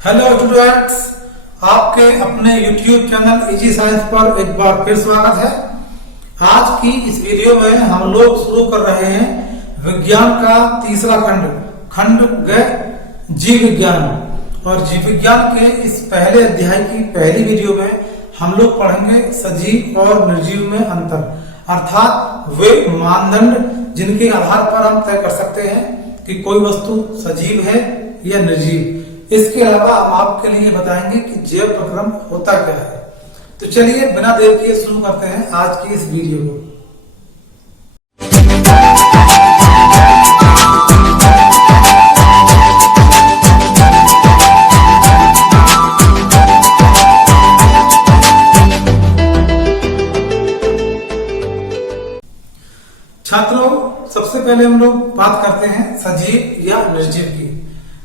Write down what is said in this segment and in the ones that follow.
Hello students, आपके अपने YouTube channel easy science पर एक बार फिर स्वागत है। आज की इस वीडियो में हम लोग शुरू कर रहे हैं विज्ञान का तीसरा खंड जीव विज्ञान। और जीव विज्ञान के इस पहले अध्याय की पहली वीडियो में हम लोग पढ़ेंगे सजीव और निर्जीव में अंतर, अर्थात वे मानदंड जिनके आधार पर हम तय कर सकते हैं कि कोई वस्तु सजीव है या निर्जीव। इसके अलावा हम आपके लिए बताएंगे कि जैव प्रक्रम होता क्या है। तो चलिए बिना देर किए शुरू करते हैं आज की इस वीडियो को। छात्रों, सबसे पहले हम लोग बात करते हैं सजीव या निर्जीव की।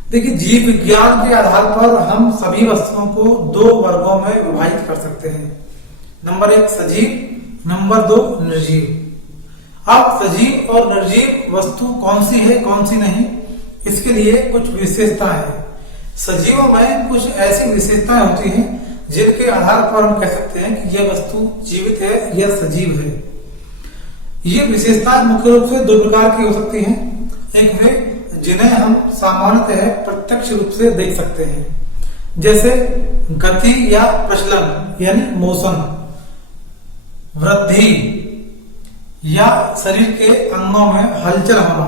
देखिए, जीव विज्ञान के आधार पर हम सभी वस्तुओं को दो वर्गों में विभाजित कर सकते हैं। नंबर 1 सजीव, नंबर 2 निर्जीव। अब सजीव और निर्जीव वस्तु कौन सी है कौन सी नहीं, इसके लिए कुछ विशेषता है। सजीवों में कुछ ऐसी विशेषताएं होती हैं जिनके आधार पर हम कह सकते हैं कि यह वस्तु जीवित है या सजीव है। ये विशेषताएं मुख्य रूप से दो प्रकार की हो सकती हैं। एक वे जिन्हें हम सामान्यतः प्रत्यक्ष रूप से देख सकते हैं, जैसे गति या प्रचलन यानी मोशन, वृद्धि या शरीर के अंगों में हलचल होना।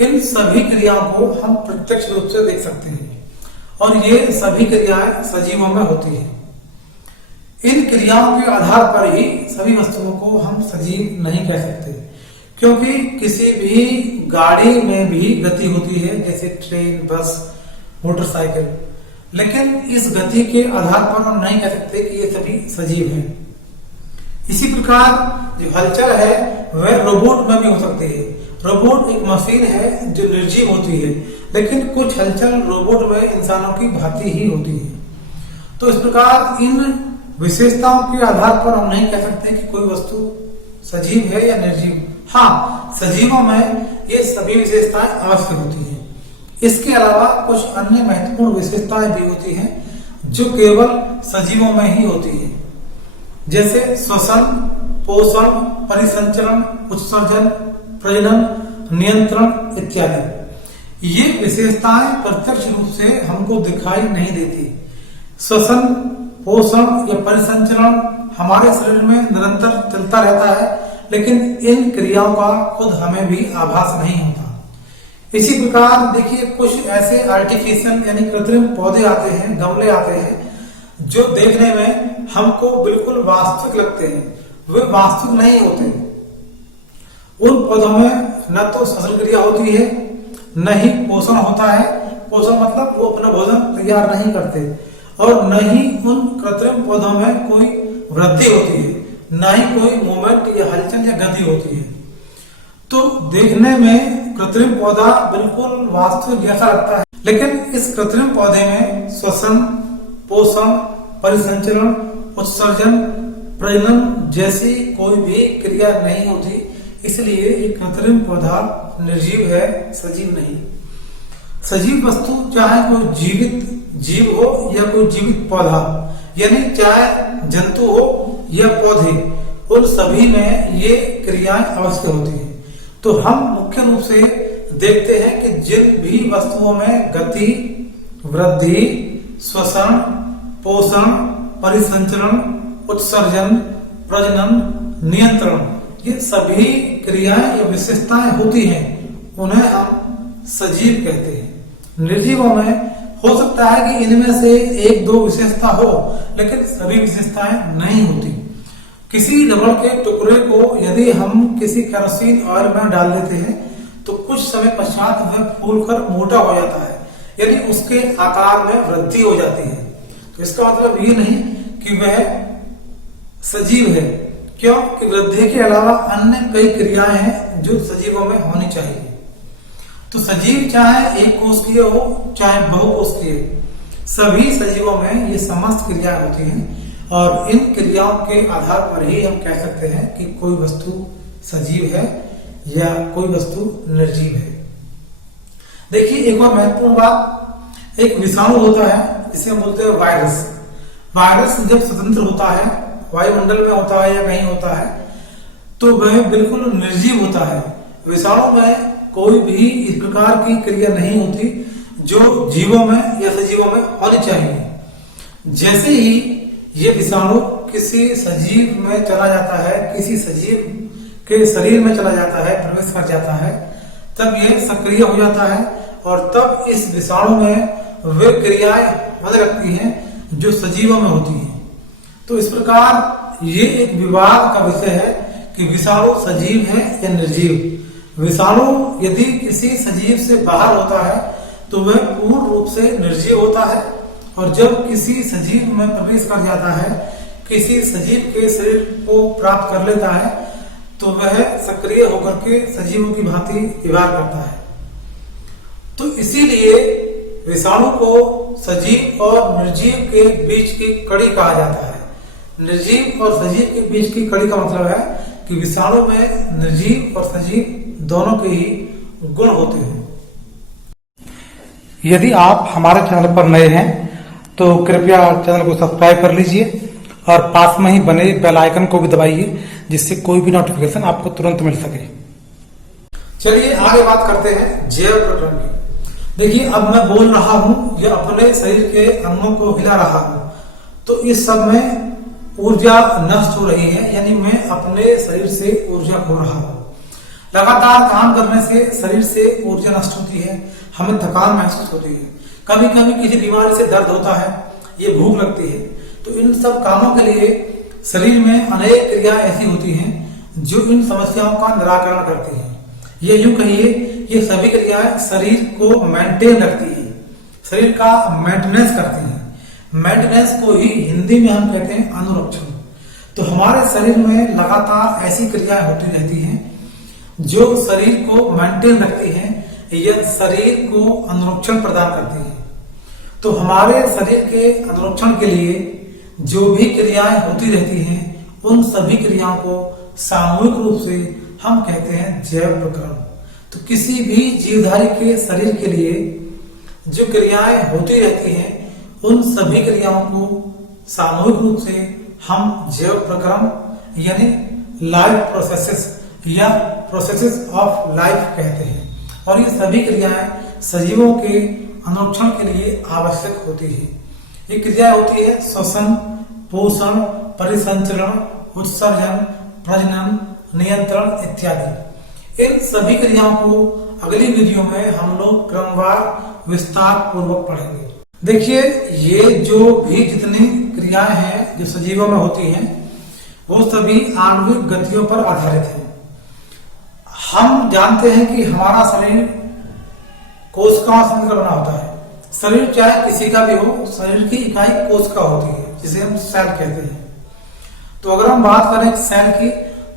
इन सभी क्रियाओं को हम प्रत्यक्ष रूप से देख सकते हैं और ये सभी क्रियाएं सजीवों में होती हैं। इन क्रियाओं के आधार पर ही सभी वस्तुओं को हम सजीव नहीं कह सकते, क्योंकि किसी भी गाड़ी में भी गति होती है, जैसे ट्रेन, बस, मोटरसाइकिल। लेकिन इस गति के आधार पर हम नहीं कह सकते कि ये सभी सजीव हैं। इसी प्रकार जो हलचल है वह रोबोट में भी हो सकती है। रोबोट एक मशीन है जो निर्जीव होती है, लेकिन कुछ हलचल रोबोट में इंसानों की भांति ही होती है। तो इस प्रकार इन विशेषताओं के आधार पर हम नहीं कह सकते कि कोई वस्तु सजीव है या निर्जीव। हाँ, सजीवों में ये सभी विशेषताएं अवश्य होती हैं। इसके अलावा कुछ अन्य महत्वपूर्ण विशेषताएं भी होती हैं जो केवल सजीवों में ही होती हैं, जैसे श्वसन, पोषण, परिसंचरण, उत्सर्जन, प्रजनन, नियंत्रण इत्यादि। ये विशेषताएं प्रत्यक्ष रूप से हमको दिखाई नहीं देती। श्वसन, पोषण या परिसंचरण हमारे शरीर में निरंतर चलता रहता है, लेकिन इन क्रियाओं का खुद हमें भी आभास नहीं होता। इसी प्रकार देखिए, कुछ ऐसे आर्टिफिशियल यानी कृत्रिम पौधे आते हैं, गमले आते हैं, जो देखने में हमको बिल्कुल वास्तविक लगते हैं। वे वास्तविक नहीं होते। उन पौधों में न तो श्वसन क्रिया होती है, न ही पोषण होता है। पोषण मतलब वो अपना भोजन तैयार नहीं करते, और न ही उन कृत्रिम पौधों में कोई वृद्धि होती है, न ही कोई मूवमेंट या हलचल या गति होती है। तो देखने में कृत्रिम पौधा बिल्कुल वास्तविक जैसा लगता है, लेकिन इस कृत्रिम पौधे में श्वसन, पोषण, परिसंचरण, उत्सर्जन, प्रजनन जैसी कोई भी क्रिया नहीं होती। इसलिए ये कृत्रिम पौधा निर्जीव है, सजीव नहीं। सजीव वस्तु चाहे कोई जीवित जीव हो या कोई जीवित पौधा, यानी चाहे जंतु हो या पौधे, उन सभी में ये क्रियाएं अवश्य होती हैं। तो हम मुख्य रूप से देखते हैं कि जिन भी वस्तुओं में गति, वृद्धि, श्वसन, पोषण, परिसंचरण, उत्सर्जन, प्रजनन, नियंत्रण, ये सभी क्रियाएं या विशेषताएं होती हैं, उन्हें हम सजीव कहते हैं। निर्जीवों में हो सकता है कि इनमें से एक दो विशेषता हो, लेकिन सभी विशेषताएं नहीं होती। किसी रबड़ के टुकड़े को यदि हम किसी केरोसिन ऑयल में डाल देते हैं तो कुछ समय पश्चात वह फूलकर मोटा हो जाता है, यानी उसके आकार में वृद्धि हो जाती है। तो इसका मतलब ये नहीं कि वह सजीव है, क्यों कि वृद्धि के अलावा अन्य कई क्रियाएं हैं जो सजीवों में होनी चाहिए। तो सजीव चाहे एक कोशिकीय हो चाहे बहुकोशिकीय, सभी सजीवों में ये समस्त क्रियाएं होती हैं, और इन क्रियाओं के आधार पर ही हम कह सकते हैं कि कोई वस्तु सजीव है या कोई वस्तु निर्जीव है। देखिए, एक और महत्वपूर्ण बात, एक विषाणु होता है जिसे हम बोलते हैं वायरस। वायरस जब स्वतंत्र होता है, वायुमंडल में होता है या कहीं होता है, तो वह बिल्कुल निर्जीव होता है। विषाणु में कोई भी इस प्रकार की क्रिया नहीं होती जो जीवों में या सजीवों में होनी चाहिए। जैसे ही ये विषाणु किसी सजीव में चला जाता है, किसी सजीव के शरीर में चला जाता है, प्रवेश कर जाता है, तब यह सक्रिय हो जाता है और तब इस विषाणु में वे क्रियाएं होने लगती हैं जो सजीवों में होती हैं। तो इस प्रकार ये एक विवाद का विषय है कि विषाणु सजीव है या निर्जीव। विषाणु यदि किसी सजीव से बाहर होता है तो वह पूर्ण रूप से निर्जीव होता है, और जब किसी सजीव में प्रवेश कर जाता है, किसी सजीव के शरीर को प्राप्त कर लेता है, तो वह सक्रिय होकर के सजीवों की भांति व्यवहार करता है। तो इसीलिए विषाणु को सजीव और निर्जीव के बीच की कड़ी कहा जाता है। निर्जीव और सजीव के बीच की कड़ी का मतलब है कि विषाणु में निर्जीव और सजीव दोनों के ही गुण होते हैं। यदि आप हमारे चैनल पर नए हैं तो कृपया चैनल को सब्सक्राइब कर लीजिए और पास में ही बने बेल आइकन को भी दबाइए, जिससे कोई भी नोटिफिकेशन आपको तुरंत मिल सके। चलिए आगे बात करते हैं जैव प्रकरण की। देखिए, अब मैं बोल रहा हूं या अपने शरीर के अंगों को हिला रहा हूं, तो इस सब में ऊर्जा नष्ट हो रही है, यानी मैं अपने शरीर से ऊर्जा खो रहा हूं। लगातार काम करने से शरीर से ऊर्जा नष्ट होती है, हमें थकान महसूस होती है, कभी कभी किसी बीमारी से दर्द होता है, ये भूख लगती है। तो इन सब कामों के लिए शरीर में अनेक क्रियाएं ऐसी होती हैं जो इन समस्याओं का निराकरण करती हैं। ये यूं कहिए, ये सभी क्रियाएं शरीर को मेंटेन रखती है, शरीर का मेंटेनेंस करती हैं। मेंटेनेंस को ही हिंदी में हम कहते हैं अनुरक्षण। तो हमारे शरीर में लगातार ऐसी क्रियाएं होती रहती हैं जो शरीर को मेंटेन रखती हैं या शरीर को अनुरक्षण प्रदान करती है। तो हमारे शरीर के अनुरक्षण के लिए जो भी क्रियाएं होती रहती हैं, उन सभी क्रियाओं को सामूहिक रूप से हम कहते हैं जैव प्रकरण। तो किसी भी जीवधारी के शरीर के लिए जो क्रियाएं होती रहती हैं, उन सभी क्रियाओं को सामूहिक रूप से हम जैव प्रकरण यानी लाइफ प्रोसेसेस या प्रोसेसेस ऑफ लाइफ कहते हैं। और ये सभी क्रियाएं सजीवों के अनुरक्षण के लिए आवश्यक होती है। ये क्रियाएं होती है श्वसन, पोषण, परिसंचरण, उत्सर्जन, प्रजनन, नियंत्रण इत्यादि। इन सभी क्रियाओं को अगली वीडियो में हम लोग क्रमवार विस्तार पूर्वक पढ़ेंगे। देखिए, ये जो भी जितनी क्रियाएं हैं जो सजीवों में होती हैं, वो सभी आणविक गतियों पर आधारित हैं। हम जानते हैं कि हमारा शरीर कोशिकाओं से मिलकर बना होता है। शरीर चाहे किसी का भी हो, शरीर की इकाई कोशिका होती है, जिसे हम सेल कहते हैं। तो अगर हम बात करें सेल की,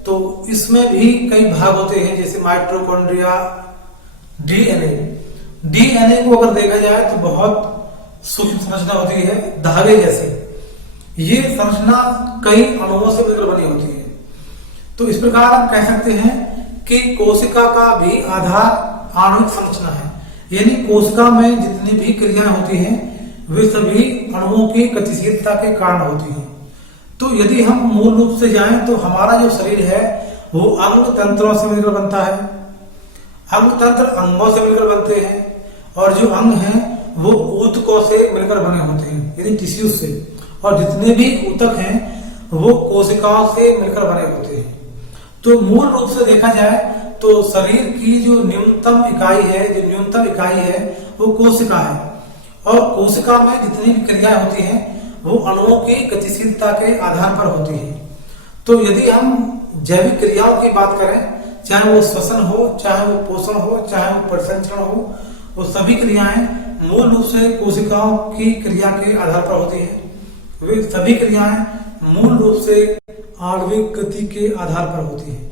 तो इसमें भी कई भाग होते हैं, जैसे माइटोकॉन्ड्रिया, डीएनए। डीएनए को अगर देखा जाए तो बहुत सूक्ष्म संरचना होती है, धागे जैसे। ये संरचना कई अणुओं से मिलकर बनी होती है। तो इस प्रकार हम कह सकते हैं कि कोशिका का भी आधार आणविक संरचना है, यानी कोशिका में जितनी भी क्रियाएं होती हैं वे सभी अणुओं की गतिशीलता के कारण होती हैं। तो यदि हम मूल रूप से जाएं तो हमारा जो शरीर है वो अंग तंत्रों से मिलकर बनता है। अंग तंत्र अंगों से मिलकर बनते हैं, और जो अंग हैं वो ऊतकों से मिलकर बने होते हैं, यानी टिश्यूज से। और जितने भी ऊतक हैं वो कोशिकाओं से मिलकर बने होते हैं। तो मूल रूप से देखा जाए तो शरीर की जो न्यूनतम इकाई है, वो कोशिका है। और कोशिका में जितनी भी क्रियाएं होती हैं वो अणुओं की गतिशीलता के आधार पर होती है। तो यदि हम जैविक क्रियाओं की बात करें, चाहे वो श्वसन हो, चाहे वो पोषण हो, चाहे वो परिसंचरण हो, वो सभी क्रियाएं मूल रूप से कोशिकाओं की क्रिया के आधार पर होती है। वे सभी क्रियाएं मूल रूप से आणविक गति के आधार पर होती है।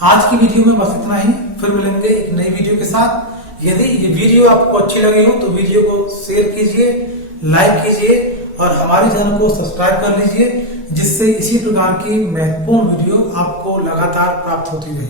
आज की वीडियो में बस इतना ही, फिर मिलेंगे एक नई वीडियो के साथ। यदि ये वीडियो आपको अच्छी लगी हो तो वीडियो को शेयर कीजिए, लाइक कीजिए और हमारे चैनल को सब्सक्राइब कर लीजिए, जिससे इसी प्रकार की महत्वपूर्ण वीडियो आपको लगातार प्राप्त होती रहे।